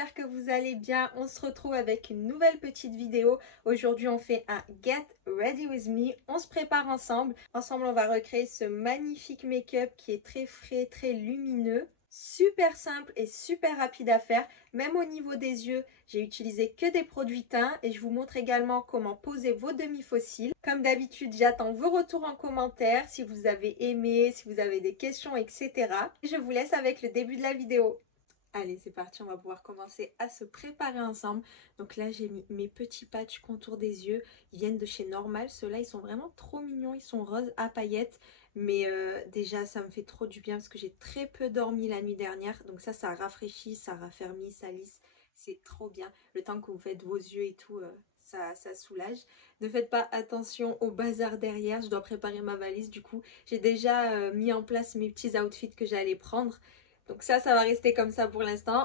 j'espère que vous allez bien. On se retrouve avec une nouvelle petite vidéo. Aujourd'hui, on fait un Get Ready With Me. On se prépare ensemble. Ensemble, on va recréer ce magnifique make-up qui est très frais, très lumineux. Super simple et super rapide à faire. Même au niveau des yeux, j'ai utilisé que des produits teints et je vous montre également comment poser vos demi-faux-cils. Comme d'habitude, j'attends vos retours en commentaire, si vous avez aimé, si vous avez des questions, etc. Et je vous laisse avec le début de la vidéo. Allez, c'est parti, on va pouvoir commencer à se préparer ensemble. Donc là, j'ai mis mes petits patchs contour des yeux. Ils viennent de chez Normal. Ceux-là, ils sont vraiment trop mignons. Ils sont roses à paillettes. Mais déjà, ça me fait trop du bien parce que j'ai très peu dormi la nuit dernière. Donc ça rafraîchit, ça raffermit, ça lisse. C'est trop bien. Le temps que vous faites vos yeux et tout, ça soulage. Ne faites pas attention au bazar derrière. Je dois préparer ma valise du coup. J'ai déjà mis en place mes petits outfits que j'allais prendre. Donc ça va rester comme ça pour l'instant.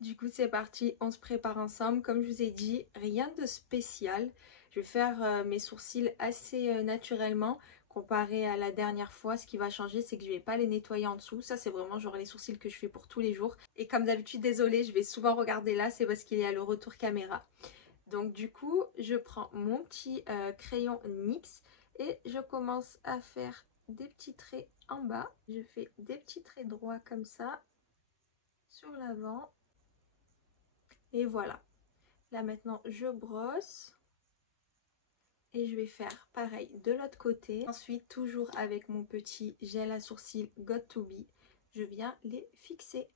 Du coup, c'est parti, on se prépare ensemble. Comme je vous ai dit, rien de spécial. Je vais faire mes sourcils assez naturellement comparé à la dernière fois. Ce qui va changer, c'est que je ne vais pas les nettoyer en dessous. Ça, c'est vraiment genre les sourcils que je fais pour tous les jours. Et comme d'habitude, désolée, je vais souvent regarder là. C'est parce qu'il y a le retour caméra. Donc du coup, je prends mon petit crayon NYX et je commence à faire des petits traits en bas. Je fais des petits traits droits comme ça sur l'avant. Et voilà. Là maintenant, je brosse. Et je vais faire pareil de l'autre côté. Ensuite, toujours avec mon petit gel à sourcils Got2b, je viens les fixer.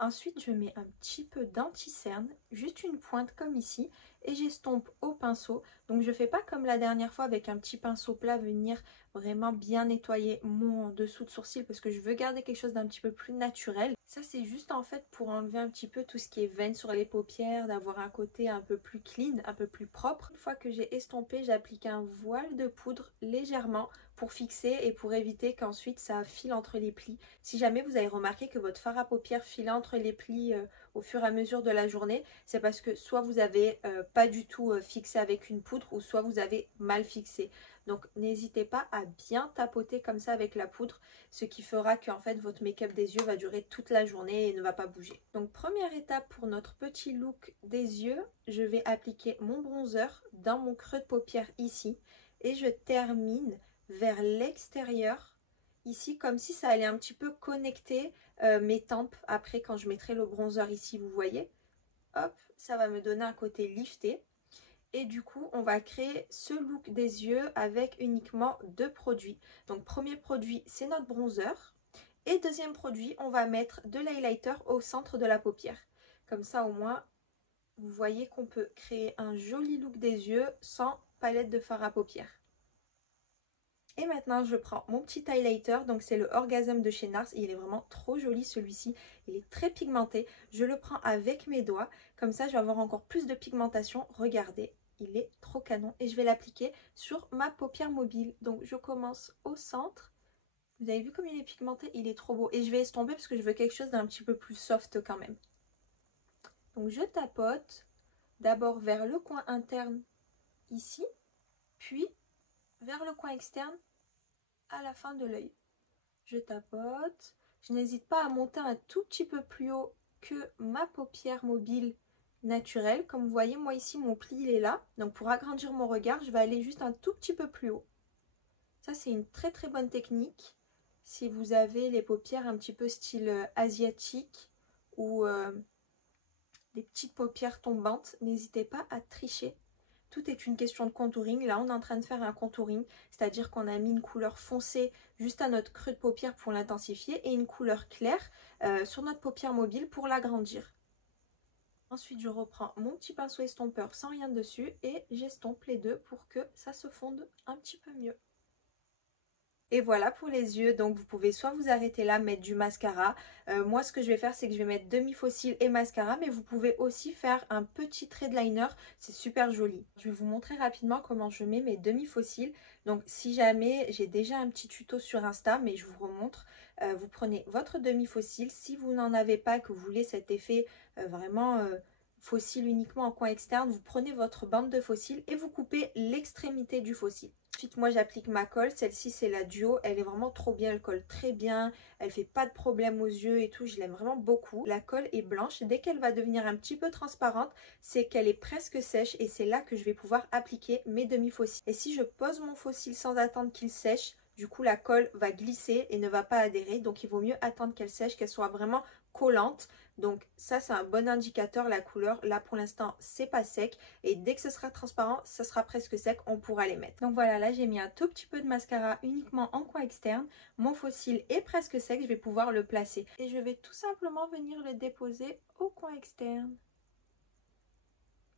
Ensuite, je mets un petit peu d'anti-cerne, juste une pointe comme ici, et j'estompe au pinceau. Donc je fais pas comme la dernière fois avec un petit pinceau plat venir vraiment bien nettoyer mon dessous de sourcil parce que je veux garder quelque chose d'un petit peu plus naturel. Ça c'est juste en fait pour enlever un petit peu tout ce qui est veine sur les paupières, d'avoir un côté un peu plus clean, un peu plus propre. Une fois que j'ai estompé, j'applique un voile de poudre légèrement pour fixer et pour éviter qu'ensuite ça file entre les plis. Si jamais vous avez remarqué que votre fard à paupières file entre les plis au fur et à mesure de la journée, c'est parce que soit vous avez pas du tout fixé avec une poudre ou soit vous avez mal fixé. Donc n'hésitez pas à bien tapoter comme ça avec la poudre, ce qui fera qu'en fait votre make-up des yeux va durer toute la journée et ne va pas bouger. Donc première étape pour notre petit look des yeux, je vais appliquer mon bronzer dans mon creux de paupière ici et je termine vers l'extérieur ici comme si ça allait un petit peu connecter mes tempes après quand je mettrai le bronzer ici, vous voyez. Hop, ça va me donner un côté lifté. Et du coup, on va créer ce look des yeux avec uniquement deux produits. Donc premier produit, c'est notre bronzer. Et deuxième produit, on va mettre de l'highlighter au centre de la paupière. Comme ça au moins, vous voyez qu'on peut créer un joli look des yeux sans palette de fard à paupières. Et maintenant, je prends mon petit highlighter, donc c'est le Orgasm de chez NARS. Il est vraiment trop joli celui-ci, il est très pigmenté. Je le prends avec mes doigts, comme ça je vais avoir encore plus de pigmentation. Regardez, il est trop canon. Et je vais l'appliquer sur ma paupière mobile. Donc je commence au centre. Vous avez vu comme il est pigmenté? Il est trop beau. Et je vais estomper parce que je veux quelque chose d'un petit peu plus soft quand même. Donc je tapote d'abord vers le coin interne ici, puis vers le coin externe à la fin de l'œil. Je tapote. Je n'hésite pas à monter un tout petit peu plus haut que ma paupière mobile naturelle. Comme vous voyez, moi ici, mon pli, il est là. Donc pour agrandir mon regard, je vais aller juste un tout petit peu plus haut. Ça, c'est une très très bonne technique. Si vous avez les paupières un petit peu style asiatique ou des petites paupières tombantes, n'hésitez pas à tricher. Tout est une question de contouring. Là, on est en train de faire un contouring, c'est-à-dire qu'on a mis une couleur foncée juste à notre creux de paupière pour l'intensifier et une couleur claire sur notre paupière mobile pour l'agrandir. Ensuite, je reprends mon petit pinceau estompeur sans rien dessus et j'estompe les deux pour que ça se fonde un petit peu mieux. Et voilà pour les yeux, donc vous pouvez soit vous arrêter là, mettre du mascara. Moi ce que je vais faire c'est que je vais mettre demi-faux cils et mascara, mais vous pouvez aussi faire un petit trait de liner, c'est super joli. Je vais vous montrer rapidement comment je mets mes demi-faux cils. Donc si jamais, j'ai déjà un petit tuto sur Insta, mais je vous remontre. Vous prenez votre demi-faux cils, si vous n'en avez pas, que vous voulez cet effet vraiment fossiles uniquement en coin externe, vous prenez votre bande de fossiles et vous coupez l'extrémité du fossile. Ensuite, moi j'applique ma colle, celle-ci c'est la Duo, elle est vraiment trop bien, elle colle très bien, elle fait pas de problème aux yeux et tout, je l'aime vraiment beaucoup. La colle est blanche, dès qu'elle va devenir un petit peu transparente, c'est qu'elle est presque sèche et c'est là que je vais pouvoir appliquer mes demi-fossiles. Et si je pose mon fossile sans attendre qu'il sèche, du coup la colle va glisser et ne va pas adhérer, donc il vaut mieux attendre qu'elle sèche, qu'elle soit vraiment collante. Donc ça c'est un bon indicateur, la couleur. Là pour l'instant c'est pas sec et dès que ce sera transparent, ce sera presque sec, on pourra les mettre. Donc voilà, là j'ai mis un tout petit peu de mascara uniquement en coin externe. Mon fossile est presque sec, je vais pouvoir le placer. Et je vais tout simplement venir le déposer au coin externe.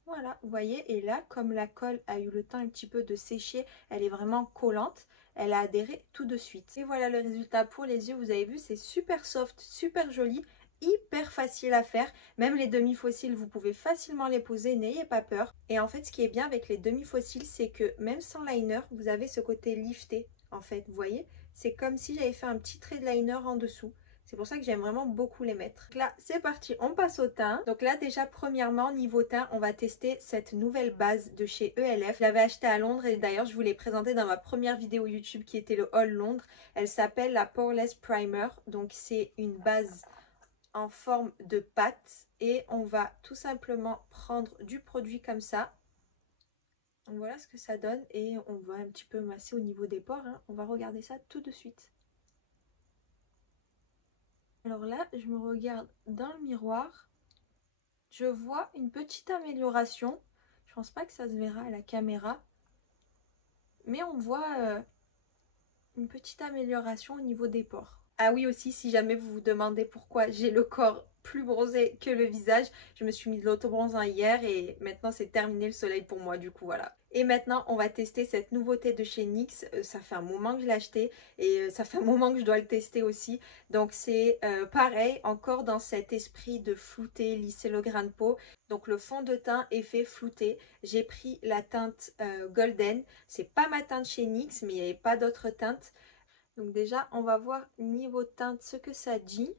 Voilà, vous voyez, et là comme la colle a eu le temps un petit peu de sécher, elle est vraiment collante. Elle a adhéré tout de suite. Et voilà le résultat pour les yeux, vous avez vu, c'est super soft, super joli, hyper facile à faire. Même les demi-fossiles, vous pouvez facilement les poser, n'ayez pas peur. Et en fait, ce qui est bien avec les demi-fossiles, c'est que même sans liner, vous avez ce côté lifté. En fait, vous voyez, c'est comme si j'avais fait un petit trait de liner en dessous. C'est pour ça que j'aime vraiment beaucoup les mettre. Donc là, c'est parti, on passe au teint. Donc là, déjà, premièrement, niveau teint, on va tester cette nouvelle base de chez ELF. Je l'avais achetée à Londres et d'ailleurs, je vous l'ai présentée dans ma première vidéo YouTube qui était le haul Londres. Elle s'appelle la Poreless Primer. Donc c'est une base en forme de pâte et on va tout simplement prendre du produit comme ça. Donc voilà ce que ça donne et on va un petit peu masser au niveau des pores, hein. On va regarder ça tout de suite. Alors là, je me regarde dans le miroir. Je vois une petite amélioration. Je pense pas que ça se verra à la caméra. Mais on voit une petite amélioration au niveau des pores. Ah oui aussi, si jamais vous vous demandez pourquoi j'ai le corps plus bronzé que le visage, je me suis mis de l'autobronzant hier et maintenant c'est terminé le soleil pour moi, du coup voilà. Et maintenant on va tester cette nouveauté de chez NYX. Ça fait un moment que je l'ai acheté et ça fait un moment que je dois le tester aussi. Donc c'est pareil, encore dans cet esprit de flouter, lisser le grain de peau. Donc le fond de teint effet flouté. J'ai pris la teinte Golden. C'est pas ma teinte chez NYX, mais il n'y avait pas d'autre teinte. Donc déjà, on va voir niveau teinte ce que ça dit.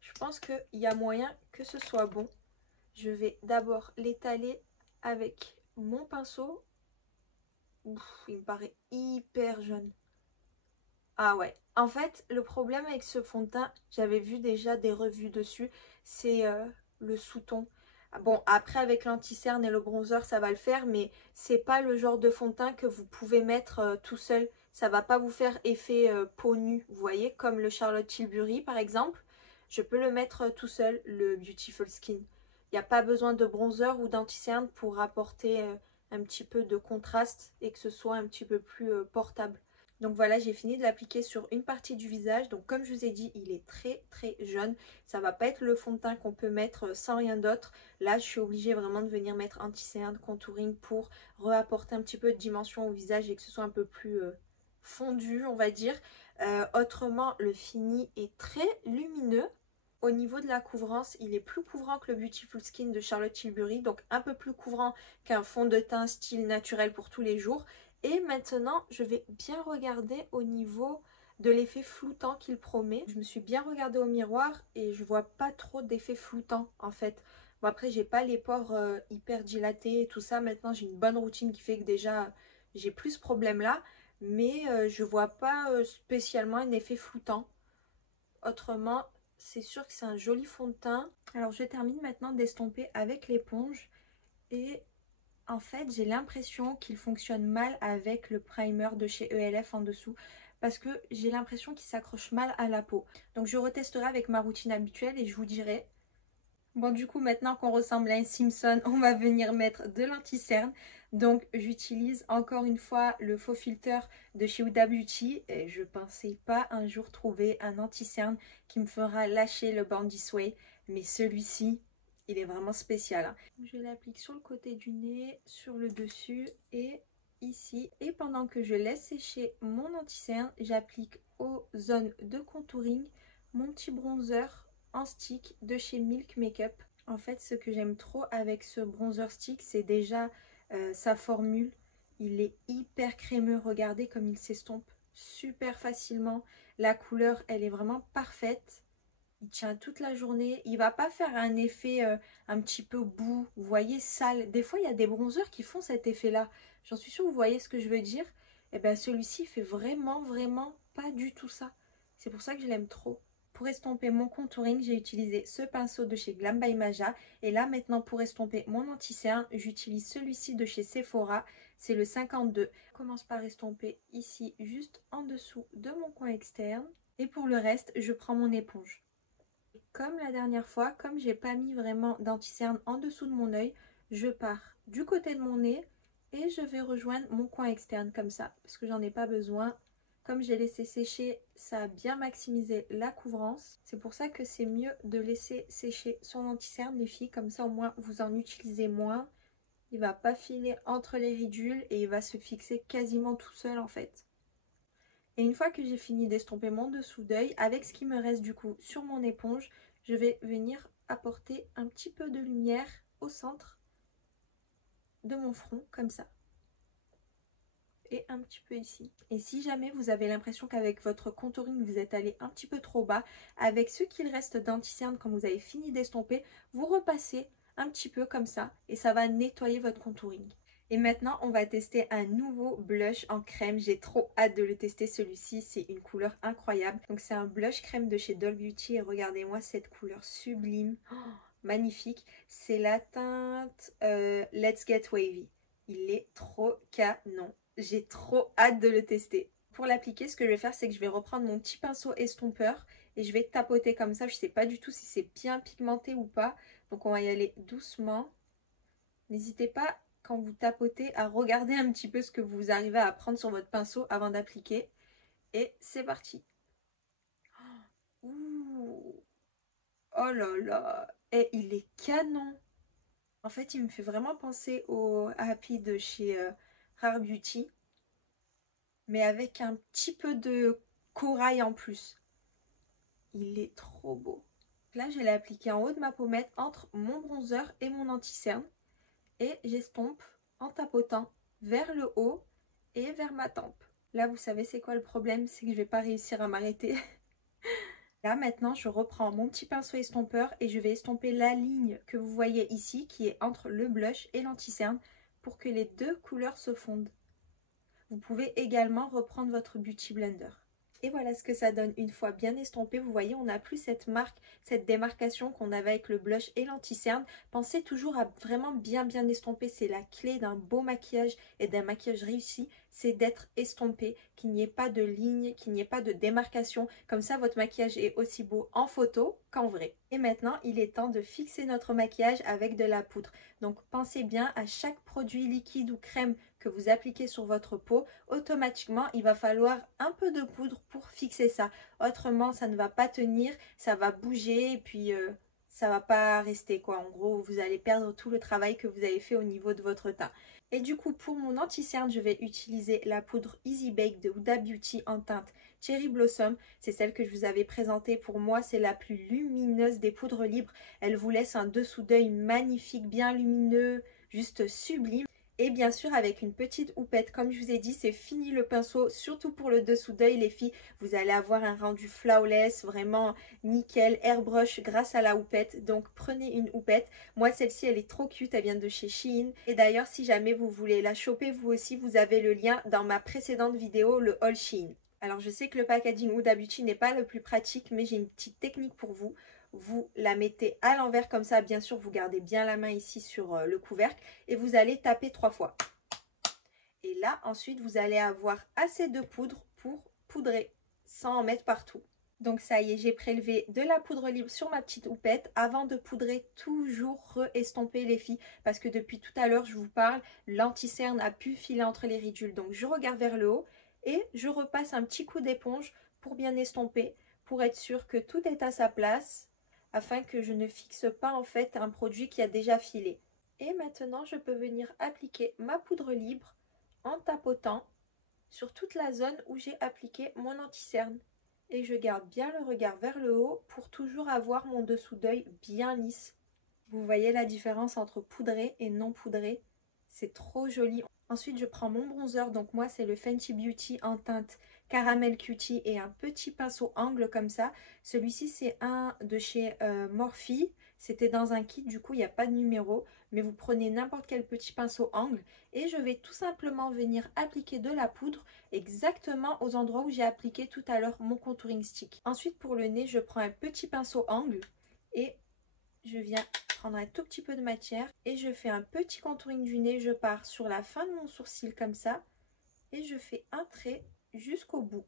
Je pense qu'il y a moyen que ce soit bon. Je vais d'abord l'étaler avec mon pinceau. Ouf, il me paraît hyper jaune. Ah ouais. En fait, le problème avec ce fond de teint, j'avais vu déjà des revues dessus, c'est le sous-ton. Bon, après avec l'anti-cerne et le bronzer, ça va le faire, mais c'est pas le genre de fond de teint que vous pouvez mettre tout seul. Ça va pas vous faire effet peau nue, vous voyez, comme le Charlotte Tilbury par exemple. Je peux le mettre tout seul, le Beautiful Skin. Il n'y a pas besoin de bronzer ou d'anti-cerne pour apporter un petit peu de contraste et que ce soit un petit peu plus portable. Donc voilà, j'ai fini de l'appliquer sur une partie du visage. Donc comme je vous ai dit, il est très très jaune. Ça va pas être le fond de teint qu'on peut mettre sans rien d'autre. Là, je suis obligée vraiment de venir mettre anti-cerne, contouring pour réapporter un petit peu de dimension au visage et que ce soit un peu plus fondu, on va dire. Autrement, le fini est très lumineux. Au niveau de la couvrance, il est plus couvrant que le Beautiful Skin de Charlotte Tilbury. Donc un peu plus couvrant qu'un fond de teint style naturel pour tous les jours. Et maintenant, je vais bien regarder au niveau de l'effet floutant qu'il promet. Je me suis bien regardée au miroir et je vois pas trop d'effet floutant en fait. Bon après, j'ai pas les pores hyper dilatés et tout ça. Maintenant, j'ai une bonne routine qui fait que déjà, j'ai plus ce problème-là. Mais je vois pas spécialement un effet floutant. Autrement, c'est sûr que c'est un joli fond de teint. Alors, je termine maintenant d'estomper avec l'éponge et... En fait, j'ai l'impression qu'il fonctionne mal avec le primer de chez ELF en dessous parce que j'ai l'impression qu'il s'accroche mal à la peau. Donc je retesterai avec ma routine habituelle et je vous dirai. Bon, du coup, maintenant qu'on ressemble à un Simpson, on va venir mettre de l'anti-cerne. Donc j'utilise encore une fois le faux filter de chez Huda Beauty et je pensais pas un jour trouver un anti-cerne qui me fera lâcher le Born This Way, mais celui-ci... il est vraiment spécial, hein. Je l'applique sur le côté du nez, sur le dessus et ici. Et pendant que je laisse sécher mon anti-cerne, j'applique aux zones de contouring mon petit bronzer en stick de chez Milk Makeup. En fait, ce que j'aime trop avec ce bronzer stick, c'est déjà sa formule. Il est hyper crémeux. Regardez comme il s'estompe super facilement. La couleur, elle est vraiment parfaite. Il tient toute la journée. Il va pas faire un effet un petit peu boue, vous voyez, sale. Des fois, il y a des bronzers qui font cet effet-là. J'en suis sûre, vous voyez ce que je veux dire. Et bien, celui-ci fait vraiment, vraiment pas du tout ça. C'est pour ça que je l'aime trop. Pour estomper mon contouring, j'ai utilisé ce pinceau de chez Glam by Maja. Et là, maintenant, pour estomper mon anti-cerne, j'utilise celui-ci de chez Sephora. C'est le 52. Je commence par estomper ici, juste en dessous de mon coin externe. Et pour le reste, je prends mon éponge. Comme la dernière fois, comme j'ai pas mis vraiment d'anti-cerne en dessous de mon œil, je pars du côté de mon nez et je vais rejoindre mon coin externe comme ça, parce que j'en ai pas besoin. Comme j'ai laissé sécher, ça a bien maximisé la couvrance. C'est pour ça que c'est mieux de laisser sécher son anti-cerne, les filles, comme ça au moins vous en utilisez moins. Il va pas filer entre les ridules et il va se fixer quasiment tout seul en fait. Et une fois que j'ai fini d'estomper mon dessous d'œil, avec ce qui me reste du coup sur mon éponge, je vais venir apporter un petit peu de lumière au centre de mon front, comme ça. Et un petit peu ici. Et si jamais vous avez l'impression qu'avec votre contouring vous êtes allé un petit peu trop bas, avec ce qu'il reste d'anti-cerne quand vous avez fini d'estomper, vous repassez un petit peu comme ça et ça va nettoyer votre contouring. Et maintenant, on va tester un nouveau blush en crème. J'ai trop hâte de le tester, celui-ci. C'est une couleur incroyable. Donc, c'est un blush crème de chez Doll Beauty. Et regardez-moi cette couleur sublime. Oh, magnifique. C'est la teinte Let's Get Wavy. Il est trop canon. J'ai trop hâte de le tester. Pour l'appliquer, ce que je vais faire, c'est que je vais reprendre mon petit pinceau estompeur. Et je vais tapoter comme ça. Je ne sais pas du tout si c'est bien pigmenté ou pas. Donc, on va y aller doucement. N'hésitez pas, quand vous tapotez, à regarder un petit peu ce que vous arrivez à prendre sur votre pinceau avant d'appliquer. Et c'est parti. Ouh. Oh là là. Et il est canon. En fait, il me fait vraiment penser au Happy de chez Rare Beauty. Mais avec un petit peu de corail en plus. Il est trop beau. Là, je l'ai appliqué en haut de ma pommette entre mon bronzer et mon anti-cerne. Et j'estompe en tapotant vers le haut et vers ma tempe. Là, vous savez c'est quoi le problème? C'est que je vais pas réussir à m'arrêter. Là, maintenant, je reprends mon petit pinceau estompeur et je vais estomper la ligne que vous voyez ici, qui est entre le blush et l'anti-cerne, pour que les deux couleurs se fondent. Vous pouvez également reprendre votre Beauty Blender. Et voilà ce que ça donne une fois bien estompé. Vous voyez, on n'a plus cette marque, cette démarcation qu'on avait avec le blush et l'anti-cerne. Pensez toujours à vraiment bien estomper. C'est la clé d'un beau maquillage et d'un maquillage réussi. C'est d'être estompé, qu'il n'y ait pas de ligne, qu'il n'y ait pas de démarcation. Comme ça, votre maquillage est aussi beau en photo qu'en vrai. Et maintenant, il est temps de fixer notre maquillage avec de la poudre. Donc, pensez bien à chaque produit liquide ou crème que vous appliquez sur votre peau, automatiquement il va falloir un peu de poudre pour fixer ça. Autrement ça ne va pas tenir, ça va bouger et puis ça va pas rester quoi. En gros vous allez perdre tout le travail que vous avez fait au niveau de votre teint. Et du coup pour mon anti-cerne je vais utiliser la poudre Easy Bake de Huda Beauty en teinte Cherry Blossom. C'est celle que je vous avais présentée. Pour moi c'est la plus lumineuse des poudres libres. Elle vous laisse un dessous d'œil magnifique, bien lumineux, juste sublime. Et bien sûr avec une petite houppette, comme je vous ai dit c'est fini le pinceau, surtout pour le dessous d'œil les filles, vous allez avoir un rendu flawless, vraiment nickel, airbrush grâce à la houppette, donc prenez une houppette. Moi celle-ci elle est trop cute, elle vient de chez Shein, et d'ailleurs si jamais vous voulez la choper vous aussi, vous avez le lien dans ma précédente vidéo, le haul Shein. Alors je sais que le packaging Huda Beauty n'est pas le plus pratique, mais j'ai une petite technique pour vous. Vous la mettez à l'envers comme ça, bien sûr vous gardez bien la main ici sur le couvercle et vous allez taper 3 fois. Et là ensuite vous allez avoir assez de poudre pour poudrer sans en mettre partout. Donc ça y est, j'ai prélevé de la poudre libre sur ma petite houppette. Avant de poudrer, toujours re-estomper les filles, parce que depuis tout à l'heure je vous parle, l'anti-cerne a pu filer entre les ridules. Donc je regarde vers le haut et je repasse un petit coup d'éponge pour bien estomper, pour être sûr que tout est à sa place, afin que je ne fixe pas en fait un produit qui a déjà filé. Et maintenant je peux venir appliquer ma poudre libre en tapotant sur toute la zone où j'ai appliqué mon anti-cerne. Et je garde bien le regard vers le haut pour toujours avoir mon dessous d'œil bien lisse. Vous voyez la différence entre poudré et non poudré? C'est trop joli. Ensuite je prends mon bronzer, donc moi c'est le Fenty Beauty en teinte Caramel Cutie et un petit pinceau angle comme ça. Celui-ci c'est un de chez Morphe. C'était dans un kit, du coup il n'y a pas de numéro. Mais vous prenez n'importe quel petit pinceau angle. Et je vais tout simplement venir appliquer de la poudre exactement aux endroits où j'ai appliqué tout à l'heure mon contouring stick. Ensuite pour le nez, je prends un petit pinceau angle et je viens prendre un tout petit peu de matière et je fais un petit contouring du nez. Je pars sur la fin de mon sourcil comme ça et je fais un trait jusqu'au bout.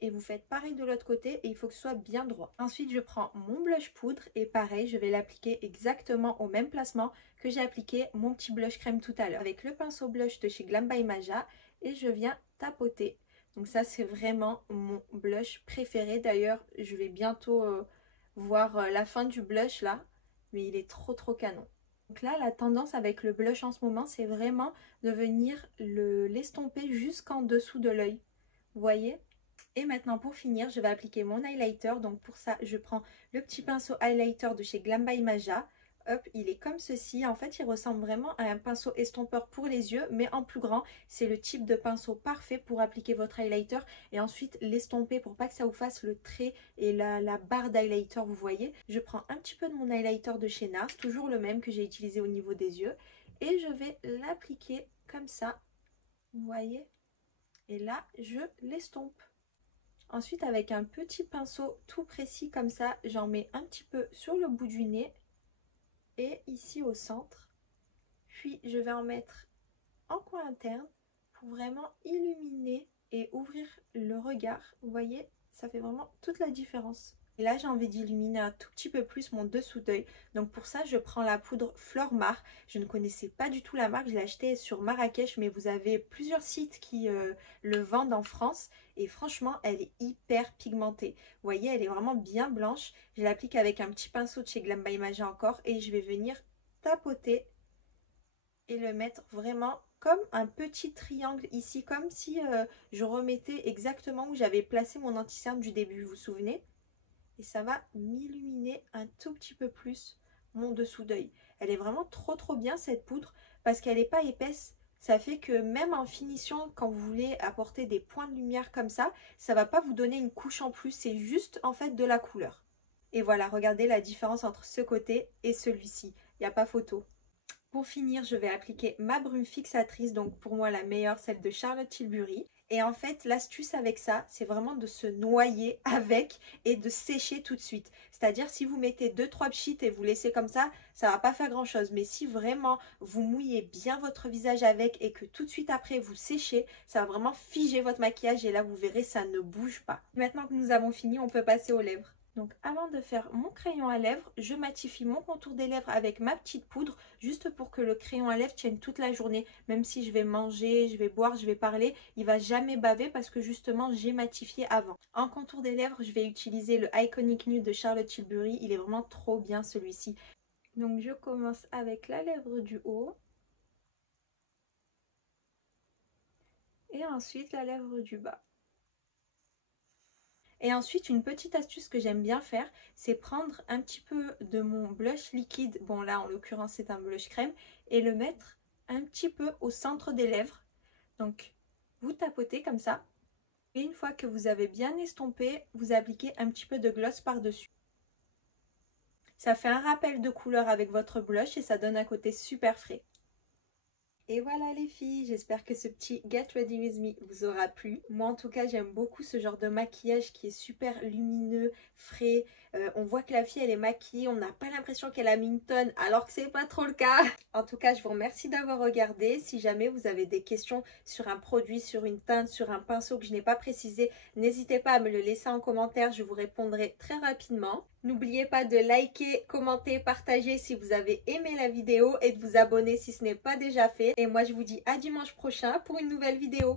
Et vous faites pareil de l'autre côté et il faut que ce soit bien droit. Ensuite, je prends mon blush poudre et pareil, je vais l'appliquer exactement au même placement que j'ai appliqué mon petit blush crème tout à l'heure. Avec le pinceau blush de chez Glam by Maja et je viens tapoter. Donc ça, c'est vraiment mon blush préféré. D'ailleurs, je vais bientôt voir la fin du blush là, mais il est trop canon. Donc là, la tendance avec le blush en ce moment, c'est vraiment de venir l'estomper jusqu'en dessous de l'œil. Vous voyez ? Et maintenant pour finir, je vais appliquer mon highlighter. Donc pour ça, je prends le petit pinceau highlighter de chez Glam by Maja. Hop, il est comme ceci. En fait, il ressemble vraiment à un pinceau estompeur pour les yeux, mais en plus grand. C'est le type de pinceau parfait pour appliquer votre highlighter et ensuite l'estomper pour pas que ça vous fasse le trait et la barre d'highlighter, vous voyez. Je prends un petit peu de mon highlighter de chez NARS, toujours le même que j'ai utilisé au niveau des yeux. Et je vais l'appliquer comme ça, vous voyez. Et là, je l'estompe. Ensuite, avec un petit pinceau tout précis comme ça, j'en mets un petit peu sur le bout du nez et ici au centre. Puis, je vais en mettre en coin interne pour vraiment illuminer et ouvrir le regard. Vous voyez, ça fait vraiment toute la différence. Et là, j'ai envie d'illuminer un tout petit peu plus mon dessous d'œil. Donc pour ça, je prends la poudre Flormar. Je ne connaissais pas du tout la marque, je l'ai achetée sur Marrakech, mais vous avez plusieurs sites qui le vendent en France. Et franchement, elle est hyper pigmentée. Vous voyez, elle est vraiment bien blanche. Je l'applique avec un petit pinceau de chez Glam by Maja encore. Et je vais venir tapoter et le mettre vraiment comme un petit triangle ici. Comme si je remettais exactement où j'avais placé mon anti-cerne du début, vous vous souvenez? Et ça va m'illuminer un tout petit peu plus mon dessous d'œil. Elle est vraiment trop bien cette poudre parce qu'elle n'est pas épaisse. Ça fait que même en finition, quand vous voulez apporter des points de lumière comme ça ne va pas vous donner une couche en plus. C'est juste en fait de la couleur. Et voilà, regardez la différence entre ce côté et celui-ci. Il n'y a pas photo. Pour finir, je vais appliquer ma brume fixatrice, donc pour moi la meilleure, celle de Charlotte Tilbury. Et en fait, l'astuce avec ça, c'est vraiment de se noyer avec et de sécher tout de suite. C'est-à-dire, si vous mettez 2-3 pchites et vous laissez comme ça va pas faire grand-chose. Mais si vraiment vous mouillez bien votre visage avec et que tout de suite après vous séchez, ça va vraiment figer votre maquillage et là, vous verrez, ça ne bouge pas. Maintenant que nous avons fini, on peut passer aux lèvres. Donc avant de faire mon crayon à lèvres, je matifie mon contour des lèvres avec ma petite poudre juste pour que le crayon à lèvres tienne toute la journée. Même si je vais manger, je vais boire, je vais parler, il va jamais baver parce que justement j'ai matifié avant. En contour des lèvres, je vais utiliser le Iconic Nude de Charlotte Tilbury. Il est vraiment trop bien celui-ci. Donc je commence avec la lèvre du haut. Et ensuite la lèvre du bas. Et ensuite, une petite astuce que j'aime bien faire, c'est prendre un petit peu de mon blush liquide, bon là en l'occurrence c'est un blush crème, et le mettre un petit peu au centre des lèvres. Donc vous tapotez comme ça, et une fois que vous avez bien estompé, vous appliquez un petit peu de gloss par-dessus. Ça fait un rappel de couleur avec votre blush et ça donne un côté super frais. Et voilà les filles, j'espère que ce petit Get Ready With Me vous aura plu. Moi en tout cas j'aime beaucoup ce genre de maquillage qui est super lumineux, frais. On voit que la fille elle est maquillée, on n'a pas l'impression qu'elle a mis une tonne alors que c'est pas trop le cas. En tout cas je vous remercie d'avoir regardé. Si jamais vous avez des questions sur un produit, sur une teinte, sur un pinceau que je n'ai pas précisé, n'hésitez pas à me le laisser en commentaire, je vous répondrai très rapidement. N'oubliez pas de liker, commenter, partager si vous avez aimé la vidéo et de vous abonner si ce n'est pas déjà fait. Et moi je vous dis à dimanche prochain pour une nouvelle vidéo.